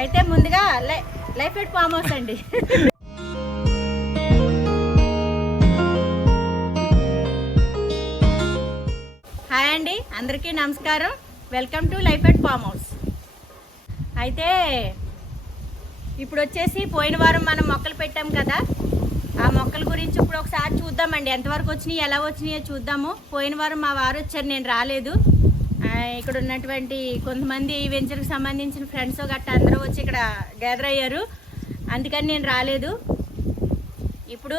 అయితే ముందుగా life at farm house అండి. హాయ్ అండి, అందరికీ నమస్కారం. Welcome to life at farm house. అయితే ఇప్పుడు వచ్చేసి పోయిన వారం మనం మొక్కలు పెట్టాం కదా, ఆ మొక్కల గురించి ఇప్పుడు ఒకసారి చూద్దామండి. ఎంతవరకు వచ్చినాయి, ఎలా వచ్చినాయో చూద్దాము. పోయిన వారం మా వారు వచ్చారు, నేను రాలేదు. ఇక్కడ ఉన్నటువంటి కొంతమంది వెంచర్కి సంబంధించిన ఫ్రెండ్స్ గట్ట అందరూ వచ్చి ఇక్కడ గ్యాదర్ అయ్యారు, అందుకని నేను రాలేదు. ఇప్పుడు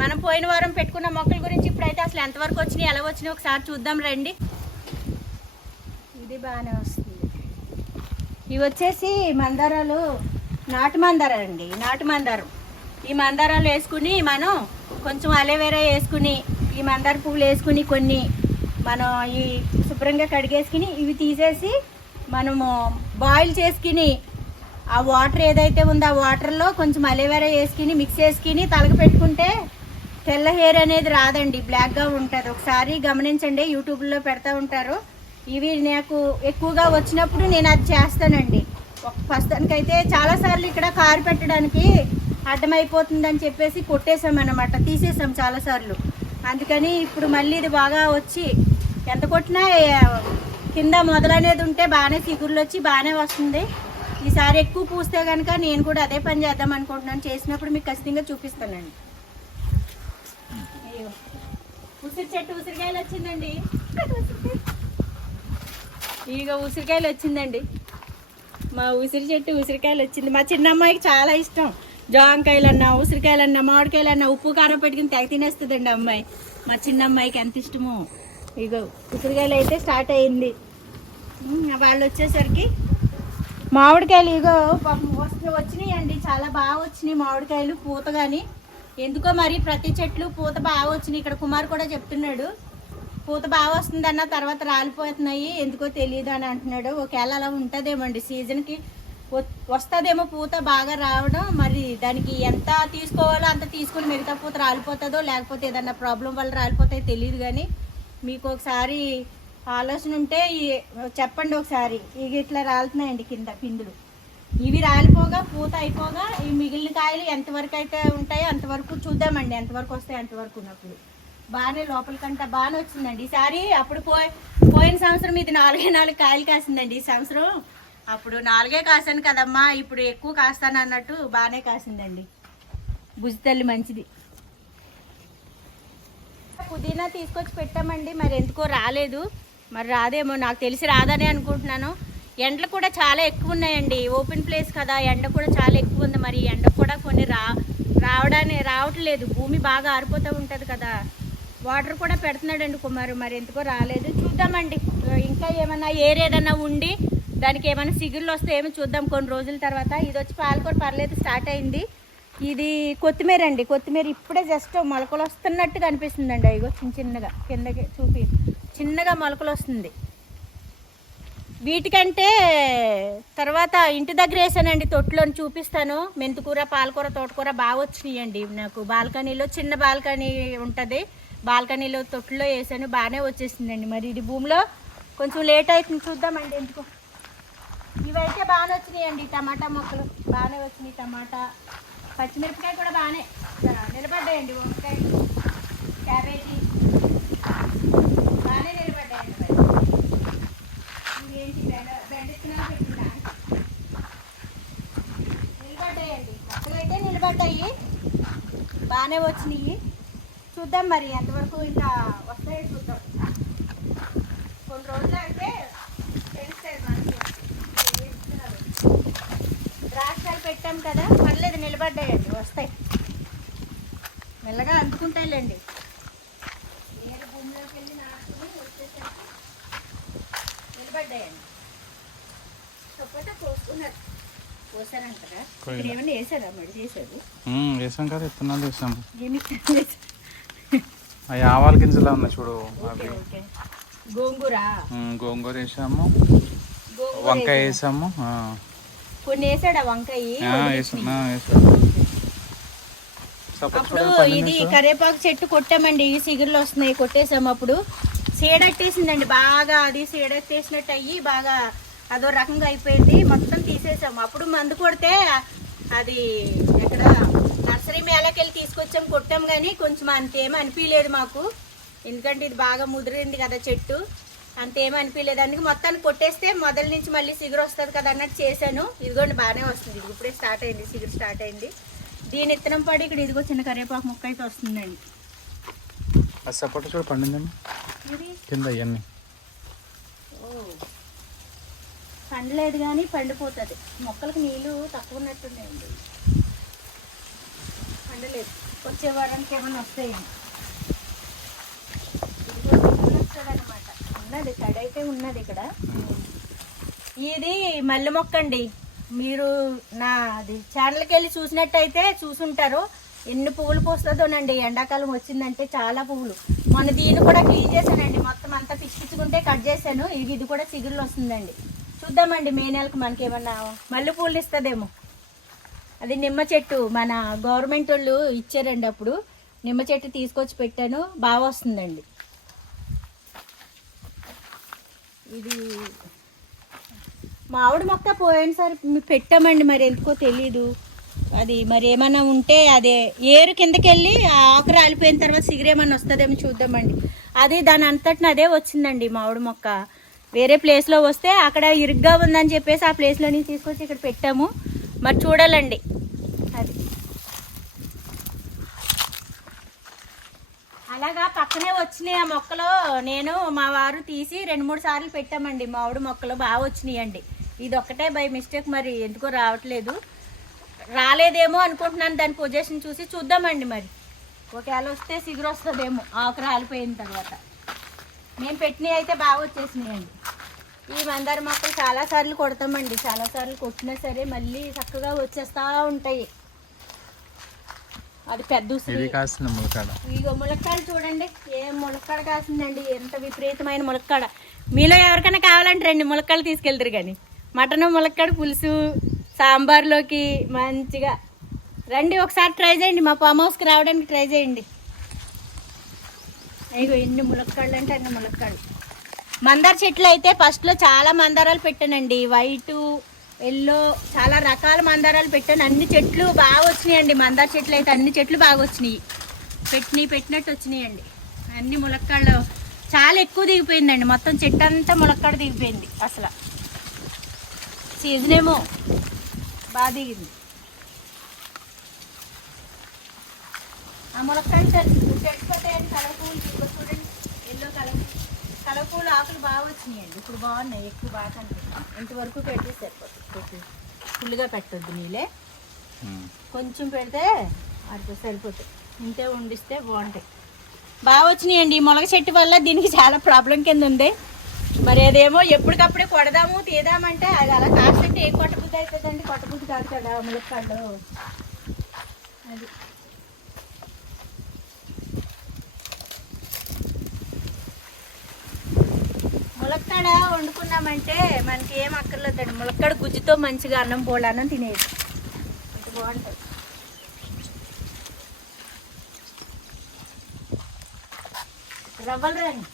మనం పోయిన వారం పెట్టుకున్న మొక్కల గురించి ఇప్పుడైతే అసలు ఎంతవరకు వచ్చినాయి, ఎలా వచ్చినాయి ఒకసారి చూద్దాం రండి. ఇది బాగానే వస్తుంది. ఇవి వచ్చేసి మందారాలు, నాటు మందారం అండి, నాటు మందారం. ఈ మందారాలు వేసుకుని మనం కొంచెం అలోవెరా వేసుకుని, ఈ మందార పువ్వులు వేసుకుని కొన్ని మనం ఈ శుభ్రంగా కడిగేసుకుని ఇవి తీసేసి మనము బాయిల్ చేసుకుని ఆ వాటర్ ఏదైతే ఉందో ఆ వాటర్లో కొంచెం అలోవెరా వేసుకుని మిక్స్ చేసుకుని తలకి పెట్టుకుంటే తెల్ల హెయిర్ అనేది రాదండి, బ్లాక్గా ఉంటుంది. ఒకసారి గమనించండి, యూట్యూబ్లో పెడతా ఉంటారు. ఇవి నాకు ఎక్కువగా వచ్చినప్పుడు నేను అది చేస్తానండి. ప్రస్తుతానికైతే చాలాసార్లు ఇక్కడ కారు పెట్టడానికి అడ్డమైపోతుందని చెప్పేసి కొట్టేసామన్నమాట, తీసేసాం చాలాసార్లు. అందుకని ఇప్పుడు మళ్ళీ ఇది బాగా వచ్చి ఎంత కొట్టినా కింద మొదలనేది ఉంటే బాగానే చిగుర్లు వచ్చి బాగానే వస్తుంది. ఈసారి ఎక్కువ పూస్తే కనుక నేను కూడా అదే పని చేద్దాం అనుకుంటున్నాను. చేసినప్పుడు మీకు ఖచ్చితంగా చూపిస్తానండి. అయ్యో, ఉసిరి చెట్టు ఉసిరికాయలు వచ్చిందండి. ఇక ఉసిరికాయలు వచ్చిందండి, మా ఉసిరి చెట్టు ఉసిరికాయలు వచ్చింది. మా చిన్న అమ్మాయికి చాలా ఇష్టం. జాంకాయలన్నా ఉసిరికాయలన్నా మామిడికాయలన్నా ఉప్పు కారం పెట్టుకుని తెగ తినేస్తుందండి అమ్మాయి. మా చిన్న అమ్మాయికి ఎంత ఇష్టమో. ఇగో ఉసిరికాయలు అయితే స్టార్ట్ అయింది. వాళ్ళు వచ్చేసరికి మామిడికాయలు ఇగో వచ్చినాయండి, చాలా బాగా వచ్చినాయి మామిడికాయలు. పూత కానీ ఎందుకో మరి ప్రతి చెట్లు పూత బాగా వచ్చినాయి. ఇక్కడ కుమార్ కూడా చెప్తున్నాడు పూత బాగా వస్తుందన్న, తర్వాత రాలిపోతున్నాయి ఎందుకో తెలియదు అని అంటున్నాడు. ఒకవేళ అలా ఉంటుందేమోండి, సీజన్కి వస్తుందేమో పూత బాగా రావడం. మరి దానికి ఎంత తీసుకోవాలో అంత తీసుకుని మిగతా పూత రాలిపోతుందో లేకపోతే ఏదన్నా ప్రాబ్లం వల్ల రాలిపోతాయో తెలియదు. కానీ మీకు ఒకసారి ఆలోచన ఉంటే చెప్పండి ఒకసారి. ఇక ఇట్లా రాలుతున్నాయండి కింద పిందులు. ఇవి రాలిపోగా పూత అయిపోగా ఈ మిగిలిన కాయలు ఎంతవరకు అయితే ఉంటాయో అంతవరకు చూద్దామండి, ఎంతవరకు వస్తాయి అంతవరకు. ఉన్నప్పుడు బాగానే లోపలికంట బాగానే వచ్చిందండి ఈసారి. అప్పుడు పోయిన సంవత్సరం ఇది 4 కాయలు కాసిందండి. ఈ సంవత్సరం అప్పుడు 4 కాసాను కదమ్మా, ఇప్పుడు ఎక్కువ కాస్తాను అన్నట్టు బాగానే కాసిందండి. భుజితల్లి మంచిది. పుదీనా తీసుకొచ్చి పెట్టామండి, మరి ఎందుకో రాలేదు. మరి రాదేమో, నాకు తెలిసి రాదని అనుకుంటున్నాను. ఎండలు కూడా చాలా ఎక్కువ ఉన్నాయండి, ఓపెన్ ప్లేస్ కదా, ఎండ కూడా చాలా ఎక్కువ ఉంది. మరి ఎండ కూడా కొన్ని రావట్లేదు, భూమి బాగా ఆరిపోతూ ఉంటుంది కదా. వాటర్ కూడా పెడుతున్నాడండి కుమారు, మరి ఎందుకో రాలేదు. చూద్దామండి, ఇంకా ఏమన్నా ఏదన్నా ఉండి దానికి ఏమైనా సిగుళ్ళు వస్తే ఏమో చూద్దాం కొన్ని రోజుల తర్వాత. ఇది వచ్చి పాలకూర పర్లేదు స్టార్ట్ అయింది. ఇది కొత్తిమీర అండి, కొత్తిమీర ఇప్పుడే జస్ట్ మొలకలు వస్తున్నట్టుగా అనిపిస్తుందండి. ఇగో చిన్నగా కిందకి చూపి చిన్నగా మొలకలు వస్తుంది. వీటికంటే తర్వాత ఇంటి దగ్గర వేసానండి, తొట్టులోని చూపిస్తాను. మెంతుకూర, పాలకూర, తోటకూర బాగా వచ్చినాయండి నాకు. బాల్కనీలో చిన్న బాల్కనీ ఉంటుంది, బాల్కనీలో తొట్టులో వేసాను, బాగానే వచ్చేసిందండి. మరి ఇది భూమిలో కొంచెం లేట్ అవుతుంది, చూద్దామండి ఎందుకు. ఇవైతే బాగానే వచ్చినాయండి, టమాటా మొక్కలు బాగానే వచ్చినాయి. టమాటా, పచ్చిమిరపకాయ కూడా బాగానే నిలబడ్డాయండి. వంకాయ, క్యాబేజీ బాగానే నిలబడ్డాయండి. మరి ఇవేంటి బెండెత్తినాలు పెట్టినా నిలబడ్డాయండి, మొక్కలు అయితే నిలబడ్డాయి, బాగానే వచ్చినాయి. చూద్దాం మరి ఎంతవరకు ఇంకా వస్తాయో చూద్దాం. కొన్ని రోజులు అయితే తెలుస్తుంది మనకి. ద్రాక్షాలు పెట్టాం కదా, పర్లేదు నిలబడ్డాయండి, వస్తాయి, మెల్లగా అందుకుంటాయిలేండి. నేను భూమిలోకి వెళ్ళి నాటుకుని వచ్చేసరికి నిలబడ్డాయండి. కాకపోతే పోసుకున్నారు, పోసారంటారా? ఇక్కడ ఏమన్నా వేసారా మరి? చేశారు, వేసాం కదా, విత్తనాలు వేసాము. ఏమి అవి ఆవాల గింజలా ఉన్నాయి చూడు, అవి. గోంగూర వేసాము, వంకాయ వేసాము. కొన్ని వేసాడా వంకాయ? అప్పుడు ఇది కరివేపాకు చెట్టు కొట్టామండి, ఈ సిగురులు వస్తున్నాయి, కొట్టేసాము. అప్పుడు సీడట్టేసిందండి బాగా, అది సీడట్టేసినట్టు అయ్యి బాగా అదో రకంగా అయిపోయింది. మొత్తం తీసేసాము. అప్పుడు మందు కొడితే అది ఎక్కడ నర్సరీ మేళకి వెళ్ళి తీసుకొచ్చాం కొట్టాం, కానీ కొంచెం అంతేమీ అనిపించలేదు మాకు. ఎందుకంటే ఇది బాగా ముదిరింది కదా చెట్టు, అంతేమీ అనిపించలేదు. అందుకే మొత్తాన్ని కొట్టేస్తే మొదల నుంచి మళ్ళీ సిగురు వస్తుంది కదా అన్నట్టు చేశాను. ఇదిగోండి బాగానే వస్తుంది, ఇది ఇప్పుడే స్టార్ట్ అయింది, సిగురు స్టార్ట్ అయింది. దీని ఇత్తనం పడి ఇక్కడ ఇదిగో చిన్న కరివేపాకు మొక్క అయితే వస్తుందండి. అది సపోటా చూడ పండిందండి కింద ఇవన్నీ. పండలేదు కానీ పండిపోతుంది, మొక్కలకు నీళ్ళు తక్కువ ఉన్నట్టున్నాయండి. పండలేదు, వచ్చే వారానికి ఏమైనా వస్తాయండి. వస్తుంది అనమాట, ఉన్నది తడి అయితే ఉన్నది ఇక్కడ. ఇది మల్లె మొక్క అండి, మీరు నా అది ఛానల్కి వెళ్ళి చూసినట్టయితే చూసుంటారు. ఎన్ని పువ్వులు పోస్తుందోనండి, ఎండాకాలం వచ్చిందంటే చాలా పువ్వులు. మొన్న దీన్ని కూడా క్లీన్ చేశానండి, మొత్తం అంతా పిచ్చిపించుకుంటే కట్ చేశాను. ఇది కూడా చిగురులు వస్తుందండి. చూద్దామండి మే నెలకు మనకి ఏమన్నా మల్లె పువ్వులు ఇస్తుందేమో. అది నిమ్మ చెట్టు మన గవర్నమెంట్ వాళ్ళు ఇచ్చారండి, అప్పుడు నిమ్మ చెట్టు తీసుకొచ్చి పెట్టాను, బాగా వస్తుందండి. ఇది మామిడి మొక్క పోయినసారి పెట్టామండి, మరి ఎందుకో తెలీదు. అది మరి ఏమన్నా ఉంటే అదే ఏరు కిందకి వెళ్ళి ఆకు రాలిపోయిన తర్వాత సిగరేమన్నా వస్తుందేమో చూద్దామండి. అది దాని అంతటిని అదే వచ్చిందండి మామిడి మొక్క. వేరే ప్లేస్లో వస్తే అక్కడ ఇరుగ్గా ఉందని చెప్పేసి ఆ ప్లేస్లో నుంచి తీసుకొచ్చి ఇక్కడ పెట్టాము. మరి చూడాలండి. అది అలాగా పక్కనే వచ్చినాయి ఆ మొక్కలు. నేను మా వారు తీసి 2-3 సార్లు పెట్టామండి మామిడి మొక్కలు, బాగా వచ్చినాయి అండి. ఇది ఒక్కటే బై మిస్టేక్ మరి ఎందుకో రావట్లేదు. రాలేదేమో అనుకుంటున్నాను, దాని పొజిషన్ చూసి చూద్దామండి. మరి ఒకవేళ వస్తే సిగురు వస్తుందేమో ఆకు రాలిపోయిన తర్వాత. మేము పెట్టినవి అయితే బాగా వచ్చేసినాయండి. ఈ మందార మొక్కలు చాలాసార్లు కొడతామండి, చాలాసార్లు కొట్టినా సరే మళ్ళీ చక్కగా వచ్చేస్తూ ఉంటాయి. అది పెద్ద ఉసిరి. ఇగో ములక్కాడ చూడండి, ఏం ములక్కాడ కాసిందండి, ఎంత విపరీతమైన ములక్కాడ. మీలో ఎవరికైనా కావాలంటే రండి, ములక్కాడలు తీసుకెళ్తారు. కానీ మటన్ ములక్కాడ పులుసు సాంబార్లోకి మంచిగా రండి, ఒకసారి ట్రై చేయండి. మా ఫామ్ హౌస్కి రావడానికి ట్రై చేయండి. అయ్యో ఎన్ని ములక్కాడలు అంటే అన్ని ములక్కాడలు. మందార చెట్లు అయితే ఫస్ట్లో చాలా మందారాలు పెట్టానండి, వైటు ఎల్లో చాలా రకాల మందారాలు పెట్టాను. అన్ని చెట్లు బాగా వచ్చినాయండి, మందార చెట్లు అయితే అన్ని చెట్లు బాగా వచ్చినాయి, పెట్టినట్టు వచ్చినాయండి. అన్ని ములక్కాడలు చాలా ఎక్కువ దిగిపోయిందండి, మొత్తం చెట్టు అంతా ములక్కాడ దిగిపోయింది. అసలు సీజన్ ఏమో బాగా దిగింది. ఆ ములక్కాడలు చెడిపోతాయండి. కలర్ పూలు చూడండి, ఎల్లో కలర్ పూలు ఆకులు బాగా వచ్చినాయండి, ఇప్పుడు బాగున్నాయి, ఎక్కువ బాగా కనిపిస్తుంది. ఇంతవరకు పెడితే సరిపోతుంది, ఫుల్గా పెట్టద్దు, నీళ్ళే కొంచెం పెడితే అది సరిపోతుంది. ఇంతే వండిస్తే బాగుంటాయి. బాగా వచ్చినాయండి. ఈ ములగ చెట్టు వల్ల దీనికి చాలా ప్రాబ్లం కింద ఉంది. మరి అదేమో ఎప్పటికప్పుడే కొడదాము తీదామంటే అది అలా కాస్తుంటే ఏం కొట్టబుద్ధి అవుతుందండి, కొట్టబుద్ధి కాదు కదా ములక్కాడలు. అది ములక్కాడ వండుకున్నామంటే మనకి ఏం అక్కర్లేదండి, ములక్కాడ గుజ్జుతో మంచిగా అన్నం పోలన్నం తినేది, అది బాగుంటుంది. రవ్వల రాని,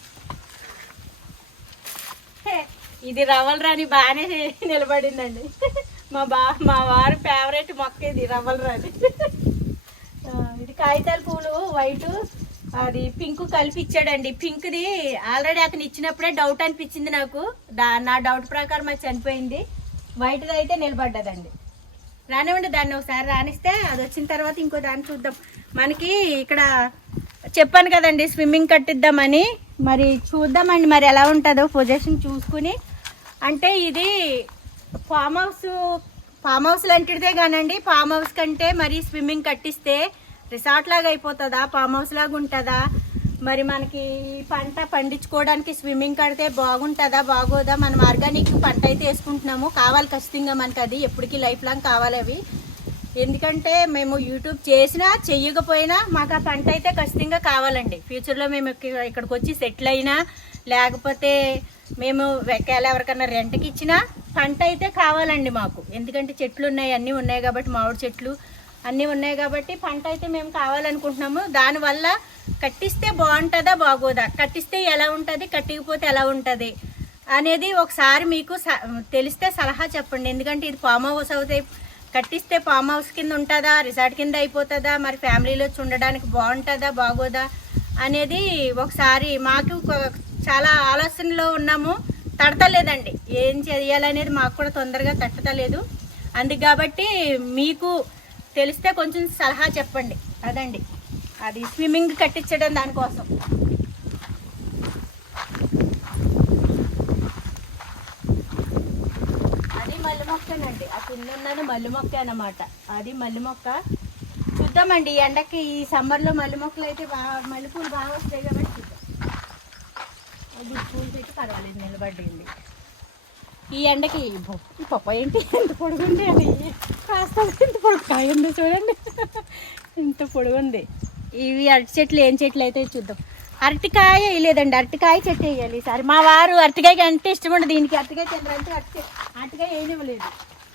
ఇది రవ్వల రాని బాగానే నిలబడిందండి. మా వారి ఫేవరెట్ మొక్క ఇది రవ్వల రాని. ఇది కాగితాల పూలు వైట్ అది పింక్ కలిపి ఇచ్చాడండి. పింక్ది ఆల్రెడీ అతను ఇచ్చినప్పుడే డౌట్ అనిపించింది నాకు, నా డౌట్ ప్రకారం అది చనిపోయింది. వైట్ది అయితే నిలబడ్డదండి. రానివ్వండి, దాన్ని ఒకసారి రానిస్తే అది వచ్చిన తర్వాత ఇంకో దాన్ని చూద్దాం. మనకి ఇక్కడ చెప్పాను కదండి స్విమ్మింగ్ కట్టిద్దామని, మరి చూద్దామండి మరి ఎలా ఉంటుందో పొజిషన్ చూసుకుని. అంటే ఇది ఫామ్ హౌస్ లాంటిదే కానండి, ఫామ్ హౌస్ కంటే మరి స్విమ్మింగ్ కట్టిస్తే రిసార్ట్ లాగా అయిపోతుందా, ఫామ్ హౌస్ లాగా ఉంటుందా, మరి మనకి పంట పండించుకోవడానికి స్విమ్మింగ్ కడితే బాగుంటుందా బాగోదా. మనం ఆర్గానిక్ పంట అయితే వేసుకుంటున్నాము, కావాలి ఖచ్చితంగా మనకి, అది ఎప్పటికీ లైఫ్ లాంగ్ కావాలి అవి. ఎందుకంటే మేము యూట్యూబ్ చేసినా చెయ్యకపోయినా మాకు ఆ పంట అయితే ఖచ్చితంగా కావాలండి. ఫ్యూచర్లో మేము ఇక్కడికి వచ్చి సెటిల్ అయినా లేకపోతే మేము ఎవరికన్నా రెంట్కి ఇచ్చినా పంట అయితే కావాలండి మాకు. ఎందుకంటే చెట్లు ఉన్నాయి, అన్నీ ఉన్నాయి కాబట్టి, మామిడి చెట్లు అన్నీ ఉన్నాయి కాబట్టి పంట అయితే మేము కావాలనుకుంటున్నాము. దానివల్ల కట్టిస్తే బాగుంటుందా బాగోదా, కట్టిస్తే ఎలా ఉంటుంది, కట్టికపోతే ఎలా ఉంటుంది అనేది ఒకసారి మీకు తెలిస్తే సలహా చెప్పండి. ఎందుకంటే ఇది ఫామ్ హౌస్ అవుతాయి, కట్టిస్తే ఫామ్ హౌస్ కింద ఉంటుందా, రిసార్ట్ కింద అయిపోతుందా, మరి ఫ్యామిలీలో ఉండడానికి బాగుంటుందా బాగోదా అనేది ఒకసారి మాకు చాలా ఆలోచనలో ఉన్నాము. తడతలేదండి, ఏం చేయాలనేది మాకు కూడా తొందరగా తట్టలేదు. అందుకు కాబట్టి మీకు తెలిస్తే కొంచెం సలహా చెప్పండి. అదండి, అది స్విమ్మింగ్ కట్టించడం దానికోసం. అది మల్లె మొక్కనండి, ఆ కింద ఉన్నది మల్లె మొక్క అన్నమాట. అది మల్లె మొక్క. చూద్దామండి, ఈ ఎండకి ఈ సమ్మర్లో మల్లె మొక్కలు అయితే బాగా మల్లెపూలు బాగా వస్తాయి కాబట్టి చూద్దాం. అది పూలు పెట్టి పర్వాలేదు, నిలబడింది. ఈ ఎండకి ఈ పప్ప ఏంటి ఎంత పొడుగుంది, అది కాస్త ఇంత పొడుగు కాయ ఉంది చూడండి, ఇంత పొడుగుంది. ఇవి అరటి చెట్లు ఏం చెట్లు అయితే చూద్దాం. అరటికాయ వేయలేదండి, అరటికాయ చెట్టు వేయాలి ఈసారి. మా వారు అరటికాయకి అంటే ఇష్టం ఉండదు, దీనికి అరటికాయ తినరంటే అరటికాయ వేయనివ్వలేదు.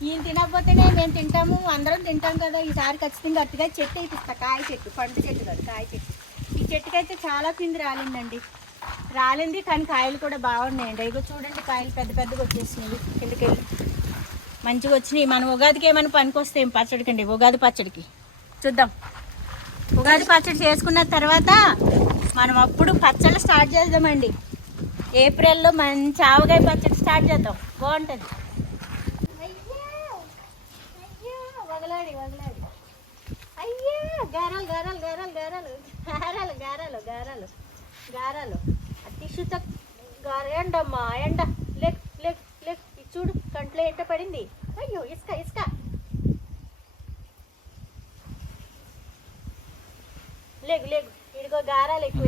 ఈయన తినకపోతేనే మేము తింటాము, అందరం తింటాం కదా. ఈసారి ఖచ్చితంగా అరటికాయ చెట్టు వేయిస్తా. కాయ చెట్టు, పండు చెట్టు కాదు, కాయ చెట్టు. ఈ చెట్టుకైతే చాలా పిండి రాలిందండి, రాలింది. కానీ కాయలు కూడా బాగున్నాయండి. ఇగో చూడండి, కాయలు పెద్ద పెద్దగా వచ్చేసినాయి. కిందకెళ్ళి మంచిగా వచ్చినాయి. మన ఉగాదికి ఏమైనా పనికి వస్తాయి పచ్చడికి అండి, ఉగాది పచ్చడికి. చూద్దాం, ఉగాది పచ్చడి చేసుకున్న తర్వాత మనం అప్పుడు పచ్చళ్ళు స్టార్ట్ చేద్దామండి. ఏప్రిల్లో మంచి ఆవకాయ పచ్చడి స్టార్ట్ చేద్దాం, బాగుంటుంది. వగలాడి వగలాడి, అయ్యో గారాలు గారాలు గారాలు గారాలు గారాలు గారాలు గారాలు గారాలు. టిష్యూతో ఎండమ్మా ఎండ. లేక్ లేక్ లేక్, చూడు కంట్లో ఎంట పడింది. అయ్యో ఇసుక ఇసుక. లేగు లేగు, ఇదిగో గారాలు ఎక్కువ.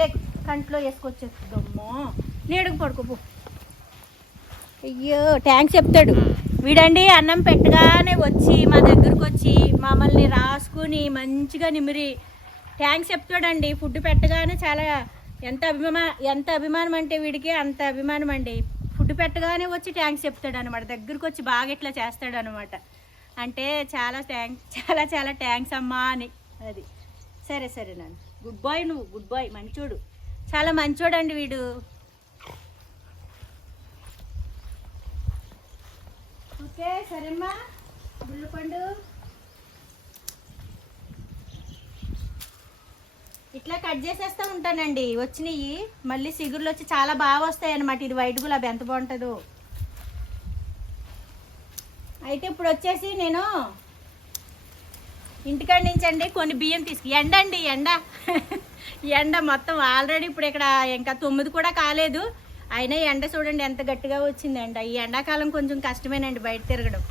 లేకు, కంట్లో వేసుకొచ్చేద్దమ్మో, నీడకు పడుకోపో. అయ్యో థ్యాంక్స్ చెప్తాడు వీడండి. అన్నం పెట్టగానే వచ్చి మా దగ్గరకు వచ్చి మమ్మల్ని రాసుకుని మంచిగా నిమిరి థ్యాంక్స్ చెప్తాడండి. ఫుడ్ పెట్టగానే చాలా ఎంత అభిమానం అంటే వీడికి అంత అభిమానం అండి. ఫుడ్ పెట్టగానే వచ్చి థ్యాంక్స్ చెప్తాడు అనమాట, దగ్గరకు వచ్చి బాగా ఇట్లా చేస్తాడు అనమాట. అంటే చాలా థ్యాంక్స్ అమ్మా అని. అది సరే సరే నాన్న, గుడ్ బాయ్, నువ్వు గుడ్ బాయ్, మంచోడు, చాలా మంచోడు అండి వీడు. ఓకే సరేమ్మా, బుల్లపండు ఇట్లా కట్ చేసేస్తూ ఉంటానండి. వచ్చినాయి మళ్ళీ సిగురులు వచ్చి చాలా బాగా వస్తాయి అన్నమాట. ఇది వైట్ గులాబీ ఎంత బాగుంటుందో. అయితే ఇప్పుడు వచ్చేసి నేను ఇంటికాడి నుంచి అండి కొన్ని బియ్యం ఎండ అండి, ఎండ మొత్తం ఆల్రెడీ ఇప్పుడు ఇక్కడ ఇంకా 9 కూడా కాలేదు, అయినా ఎండ చూడండి ఎంత గట్టిగా వచ్చిందండి. ఈ ఎండాకాలం కొంచెం కష్టమేనండి బయట తిరగడం.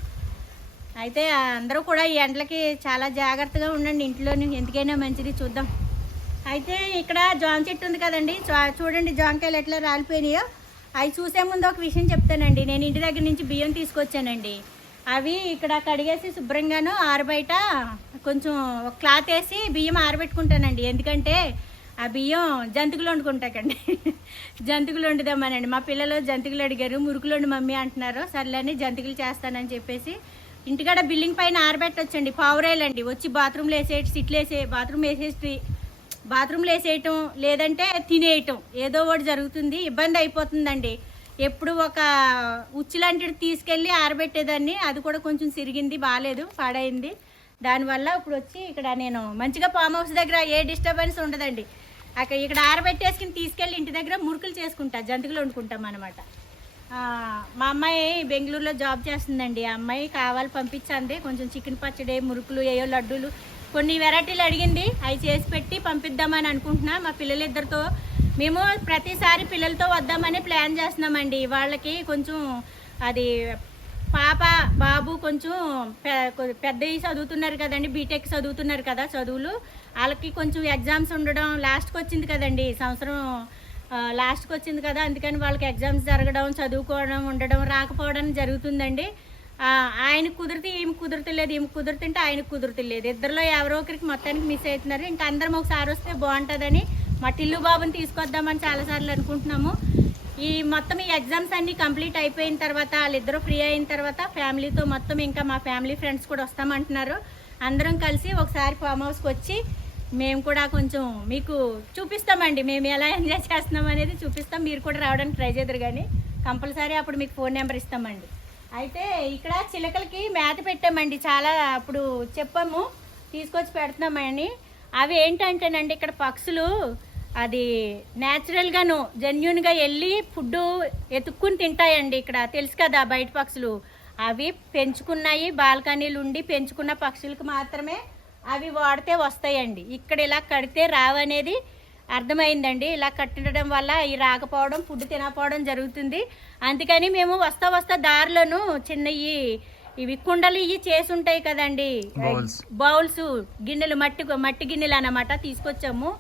అయితే అందరూ కూడా ఈ ఎండలకి చాలా జాగ్రత్తగా ఉండండి ఇంట్లోని, ఎందుకైనా మంచిది. చూద్దాం. అయితే ఇక్కడ జామ చెట్టు ఉంది కదండి, చూడండి జామకాయలు ఎట్లా రాలిపోయినాయో. అవి చూసే ముందు ఒక విషయం చెప్తానండి. నేను ఇంటి దగ్గర నుంచి బియ్యం తీసుకొచ్చానండి. అవి ఇక్కడ కడిగేసి శుభ్రంగాను ఆరబయట కొంచెం ఒక క్లాత్ వేసి బియ్యం ఆరబెట్టుకుంటానండి. ఎందుకంటే ఆ బియ్యం జంతికలు వండుకుంటాకండి, జంతికలు వండుదామనండి. మా పిల్లలు జంతికలు అడిగారు, మురుకులు వండి మమ్మీ అంటున్నారు. సర్లేని జంతికలు చేస్తానని చెప్పేసి ఇంటికాడ బిల్డింగ్ పైన ఆరబెట్టొచ్చండి. పావురాయలండి వచ్చి బాత్రూమ్లో వేసేసి సిట్లు వేసే బాత్రూమ్లో వేసేయటం, లేదంటే తినేయటం, ఏదో ఒకటి జరుగుతుంది. ఇబ్బంది అయిపోతుందండి. ఎప్పుడు ఒక ఉచ్చు లాంటిది తీసుకెళ్ళి ఆరబెట్టేదాన్ని, అది కూడా కొంచెం సిరిగింది, బాగాలేదు, పాడైంది. దానివల్ల ఇప్పుడు వచ్చి ఇక్కడ నేను మంచిగా ఫామ్ హౌస్ దగ్గర ఏ డిస్టర్బెన్స్ ఉండదండి. ఇక్కడ ఆరబెట్టేసుకుని తీసుకెళ్ళి ఇంటి దగ్గర మురుకులు చేసుకుంటా, జంతికలు వండుకుంటాం అనమాట. మా అమ్మాయి బెంగళూరులో జాబ్ చేస్తుందండి. ఆ అమ్మాయి కావాలి పంపించండి, కొంచెం చికెన్ పచ్చడి, మురుకులు, ఏయో లడ్డూలు, కొన్ని వెరైటీలు అడిగింది. అవి చేసి పెట్టి పంపిద్దామని అనుకుంటున్నా. మా పిల్లలిద్దరితో మేము ప్రతిసారి పిల్లలతో వద్దామని ప్లాన్ చేస్తున్నామండి. వాళ్ళకి కొంచెం అది పాప బాబు కొంచెం పెద్దవి చదువుతున్నారు కదండి, బీటెక్ చదువుతున్నారు కదా చదువులు. వాళ్ళకి కొంచెం ఎగ్జామ్స్ ఉండడం, లాస్ట్కి వచ్చింది కదండి సంవత్సరం, లాస్ట్కి వచ్చింది కదా, అందుకని వాళ్ళకి ఎగ్జామ్స్ జరగడం, చదువుకోవడం, ఉండడం, రాకపోవడం జరుగుతుందండి. ఆయనకు కుదిరితే ఈమె కుదురుతలేదు, ఈమె కుదురుతుంటే ఆయనకు కుదురుతలేదు. ఇద్దరిలో ఎవరో ఒకరికి మొత్తానికి మిస్ అవుతున్నారు. ఇంకా అందరం ఒకసారి వస్తే బాగుంటుందని మా టిల్లు బాబుని తీసుకొద్దామని చాలాసార్లు అనుకుంటున్నాము. ఈ మొత్తం ఈ ఎగ్జామ్స్ అన్నీ కంప్లీట్ అయిపోయిన తర్వాత, వాళ్ళిద్దరూ ఫ్రీ అయిన తర్వాత ఫ్యామిలీతో మొత్తం ఇంకా మా ఫ్యామిలీ ఫ్రెండ్స్ కూడా వస్తామంటున్నారు. అందరం కలిసి ఒకసారి ఫామ్ హౌస్కి వచ్చి మేము కూడా కొంచెం మీకు చూపిస్తామండి, మేము ఎలా ఎంజాయ్ చేస్తున్నాం అనేది చూపిస్తాం. మీరు కూడా రావడానికి ట్రై చేద్దరు కానీ కంపల్సరీ అప్పుడు మీకు ఫోన్ నెంబర్ ఇస్తామండి. అయితే ఇక్కడ చిలకలకి మేత పెట్టామండి, చాలా అప్పుడు చెప్పాము తీసుకొచ్చి పెడుతున్నామని. అవి ఏంటంటేనండి ఇక్కడ పక్షులు అది న్యాచురల్గాను జెన్యున్గా వెళ్ళి ఫుడ్ ఎతుక్కుని తింటాయండి. ఇక్కడ తెలుసు కదా బయట పక్షులు అవి పెంచుకున్నాయి, బాల్కనీలు ఉండి పెంచుకున్న పక్షులకు మాత్రమే అవి వాడితే వస్తాయండి. ఇక్కడ ఇలా కడితే రావనేది అర్థమైందండి. ఇలా కట్టడం వల్ల ఈ రాకపోవడం ఫుడ్ తినకపోవడం జరుగుతుంది. అందుకని మేము వస్తా దారిలోను చిన్నవి ఇవి కుండలు ఇవి చేసి ఉంటాయి కదండి, బౌల్స్ గిన్నెలు, మట్టి గిన్నెలు అన్నమాట తీసుకొచ్చాము.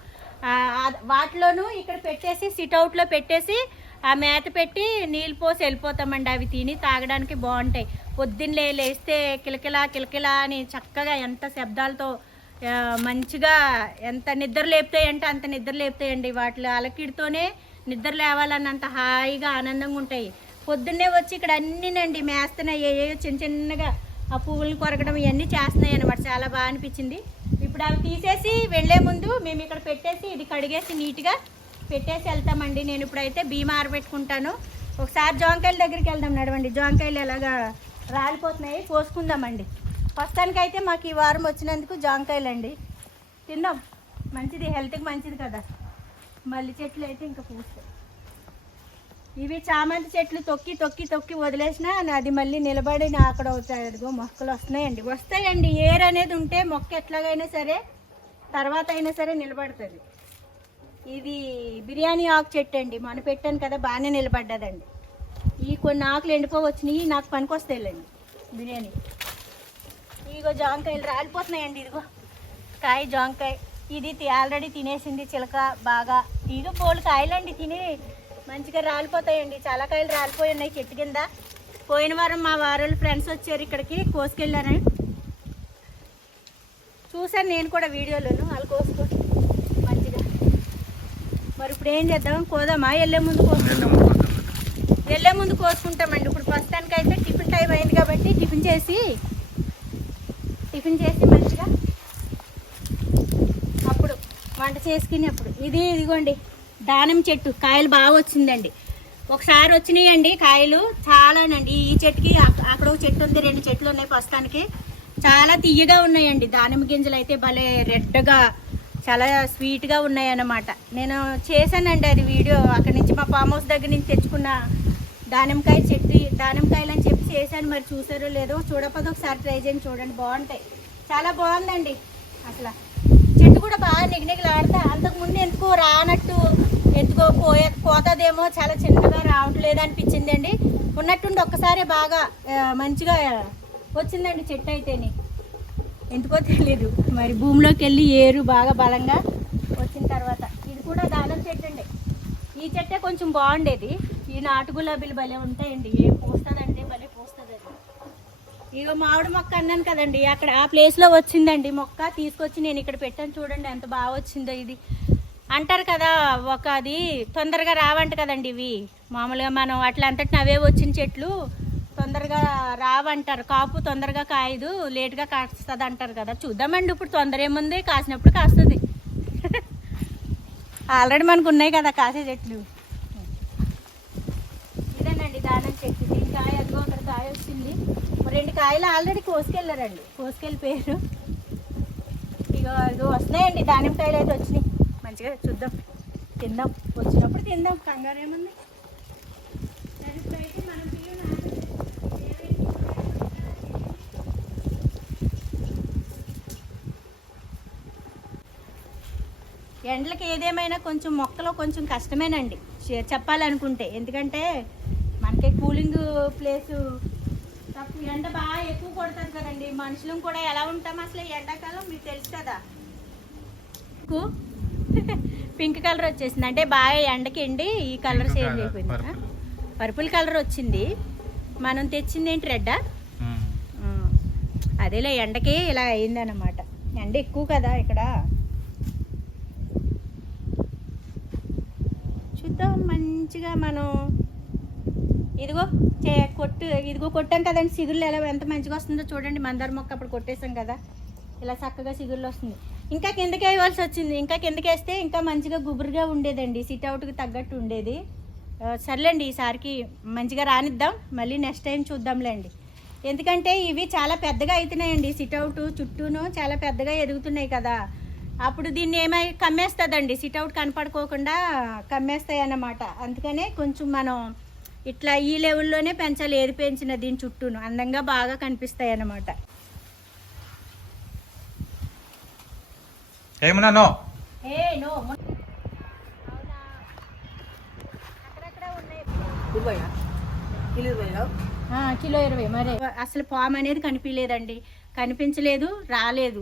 వాటిలోనూ ఇక్కడ పెట్టేసి సిట్అవుట్లో పెట్టేసి ఆ మేత పెట్టి నీళ్ళు పోసి వెళ్ళిపోతామండి. అవి తిని తాగడానికి బాగుంటాయి. పొద్దున్నే లేస్తే కిలకిలా అని చక్కగా ఎంత శబ్దాలతో మంచిగా ఎంత నిద్ర లేపుతాయంటే అంత నిద్ర లేపుతాయండి. వాటి అలకిడితోనే నిద్ర లేవాలన్నంత హాయిగా ఆనందంగా ఉంటాయి. పొద్దున్నే వచ్చి ఇక్కడ అన్నీనండి మేస్తున్నాయి, ఏయో చిన్నగా ఆ పువ్వులు కొరకడం ఇవన్నీ చేస్తున్నాయి అన్నమాట. చాలా బాగా అనిపించింది. ఇప్పుడు అవి తీసేసి వెళ్లే ముందు మేము ఇక్కడ పెట్టేసి ఇది కడిగేసి నీట్గా పెట్టేసి వెళ్తామండి. నేను ఇప్పుడైతే బియ్యం ఆరబెట్టుకుంటాను. ఒకసారి జాంకాయల దగ్గరికి వెళ్దాం, నడవండి. జాంకాయలు ఎలాగా రాలిపోతున్నాయి, కోసుకుందామండి. ప్రస్తుతానికైతే మాకు ఈ వారం వచ్చినందుకు జాంకాయలు అండి, తిందాం. మంచిది, హెల్త్కి మంచిది కదా. మల్లి చెట్లు అయితే ఇంకా పూస్తాయి. ఇవి చామంతి చెట్లు తొక్కి వదిలేసినా అది మళ్ళీ నిలబడి అక్కడ అవుతాయి. అదిగో మొక్కలు వస్తాయండి. ఏర్ అనేది ఉంటే మొక్క ఎట్లాగైనా సరే తర్వాత అయినా సరే నిలబడుతుంది. ఇది బిర్యానీ ఆకు చెట్టు అండి, మన పెట్టాను కదా, బాగానే నిలబడ్డదండి. ఈ కొన్ని ఆకులు ఎండిపోవచ్చినాయి, నాకు పనికొస్తాయిలేండి బిర్యానీ. ఇదిగో జాంకాయలు రాలిపోతున్నాయండి. ఇదిగో కాయ జాంకాయ, ఇది ఆల్రెడీ తినేసింది చిలక బాగా. ఇదిగో పోలు కాయలండి, తిని మంచిగా రాలిపోతాయండి. చాలా కాయలు రాలిపోయి ఉన్నాయి చెట్టు కింద. పోయిన వారం మా వారు ఫ్రెండ్స్ వచ్చారు ఇక్కడికి, కోసుకెళ్ళారని చూసాను నేను కూడా వీడియోలోను. వాళ్ళు కోసుకో మంచిగా. మరి ఇప్పుడు ఏం చేద్దాం, కోదామా? వెళ్ళే ముందు కోసుకుంటామండి. ఇప్పుడు ప్రస్తుతానికి అయితే టిఫిన్ టైం అయింది కాబట్టి టిఫిన్ చేసి మంచిగా అప్పుడు వంట చేసుకుని అప్పుడు ఇదిగోండి దానిమ్మ చెట్టు కాయలు బాగా వచ్చిందండి. ఒకసారి వచ్చినాయండి కాయలు చాలానండి. ఈ చెట్టుకి అక్కడ ఒక చెట్టు ఉంది, 2 చెట్లు ఉన్నాయి ప్రస్తుతానికి. చాలా తీయగా ఉన్నాయండి. దానిమ్మ గింజలు అయితే భలే రెడ్గా చాలా స్వీట్గా ఉన్నాయి అన్నమాట. నేను చేశానండి అది వీడియో. అక్కడి నుంచి మా ఫామ్ హౌస్ దగ్గర నుంచి తెచ్చుకున్న దానిమ్మకాయ చెట్టు, దానిమ్మకాయలు అని చెప్పి చేశాను. మరి చూసారో లేదో, చూడకపోతే ఒకసారి ట్రై చేయండి, చూడండి బాగుంటాయి. చాలా బాగుందండి. అసలు చెట్టు కూడా బాగా నిగనిగలాడుతా. అంతకుముందు ఎందుకో రానట్టు, ఎందుకో పోతుందేమో, చాలా చిన్నగా రావట్లేదు అనిపించిందండి. ఉన్నట్టుండి ఒక్కసారి బాగా మంచిగా వచ్చిందండి చెట్టు అయితేనే. ఎందుకో తెలీదు మరి, భూమిలోకి వెళ్ళి ఏరు బాగా బలంగా వచ్చిన తర్వాత. ఇది కూడా దానిమ్మ చెట్టు అండి. ఈ చెట్టే కొంచెం బాగుండేది. ఈ నాటు గులాబీలు భలే ఉంటాయండి, ఏం పూస్తుందంటే భలే పూస్తుంది. ఇక మామిడి మొక్క అన్నాను కదండి, అక్కడ ఆ ప్లేస్లో వచ్చిందండి మొక్క. తీసుకొచ్చి నేను ఇక్కడ పెట్టాను, చూడండి ఎంత బాగా వచ్చిందో. ఇది అంటారు కదా, అది తొందరగా రావంట కదండి ఇవి. మామూలుగా మనం అట్లా అంతటిని అవే వచ్చిన చెట్లు తొందరగా రావంటారు. కాపు తొందరగా కాయదు, లేట్గా కాస్తుంది అంటారు కదా. చూద్దామండి, ఇప్పుడు తొందర ఏముంది, కాసినప్పుడు కాస్తుంది. ఆల్రెడీ మనకు ఉన్నాయి కదా కాసే చెట్లు. ఇదేనండి దానిమ్మ చెట్టు. దీని కాయ అదిగో అక్కడ కాయ వచ్చింది. 2 కాయలు ఆల్రెడీ కోసుకెళ్ళారండి, కోసుకెళ్ళిపోయారు. ఇగో వస్తున్నాయండి దానిమ్మకాయలు అయితే వచ్చినాయి. మంచిగా చూద్దాం, తిందాం, వచ్చినప్పుడు తిందాం, కంగారు ఏముంది. ఇప్పుడైతే మనం ఎండలకి ఏదేమైనా కొంచెం మొక్కలో కొంచెం కష్టమేనండి చెప్పాలనుకుంటే. ఎందుకంటే మనకి కూలింగ్ ప్లేసు తక్కువ, ఎండ బాగా ఎక్కువ కొడుతుంది కదండి. మనుషులం కూడా ఎలా ఉంటాం అసలు ఎండాకాలం మీకు తెలుసు కదా. పింక్ కలర్ వచ్చేసింది, అంటే బాగా ఎండకి ఎండి ఈ కలర్ చేంజ్ అయిపోయింది. పర్పుల్ కలర్ వచ్చింది. మనం తెచ్చింది ఏంటి, రెడ్డా? అదేలే ఎండకి ఇలా అయిందన్నమాట. ఎండ ఎక్కువ కదా ఇక్కడ. చూద్దాం మంచిగా మనం. ఇదిగో కొట్టాం కదండి, సిగుళ్ళు ఎలా ఎంత మంచిగా వస్తుందో చూడండి. మందార మొక్క అప్పుడు కొట్టేసాం కదా, ఇలా చక్కగా సిగుళ్ళు వస్తుంది. ఇంకా కిందకి వేయవలసి వచ్చింది. ఇంకా కిందకి వేస్తే ఇంకా మంచిగా గుబురుగా ఉండేదండి, సిట్అవుట్కి తగ్గట్టు ఉండేది. సర్లేండి, ఈసారికి మంచిగా రానిద్దాం, మళ్ళీ నెక్స్ట్ టైం చూద్దాంలేండి. ఎందుకంటే ఇవి చాలా పెద్దగా అవుతున్నాయండి, సిట్అవుట్ చుట్టూను చాలా పెద్దగా ఎదుగుతున్నాయి కదా. అప్పుడు దీన్ని ఏమై కమ్మేస్తుందండి, సిట్అవుట్ కనపడుకోకుండా కమ్మేస్తాయి అన్నమాట. అందుకనే కొంచెం మనం ఇట్లా ఈ లెవెల్లోనే పెంచాలి, ఏది పెంచిన దీని చుట్టూను అందంగా బాగా కనిపిస్తాయి అన్నమాట. ఏమన్నా నో కిలో 20. మరి అసలు పాము అనేది కనిపించలేదండి, కనిపించలేదు, రాలేదు.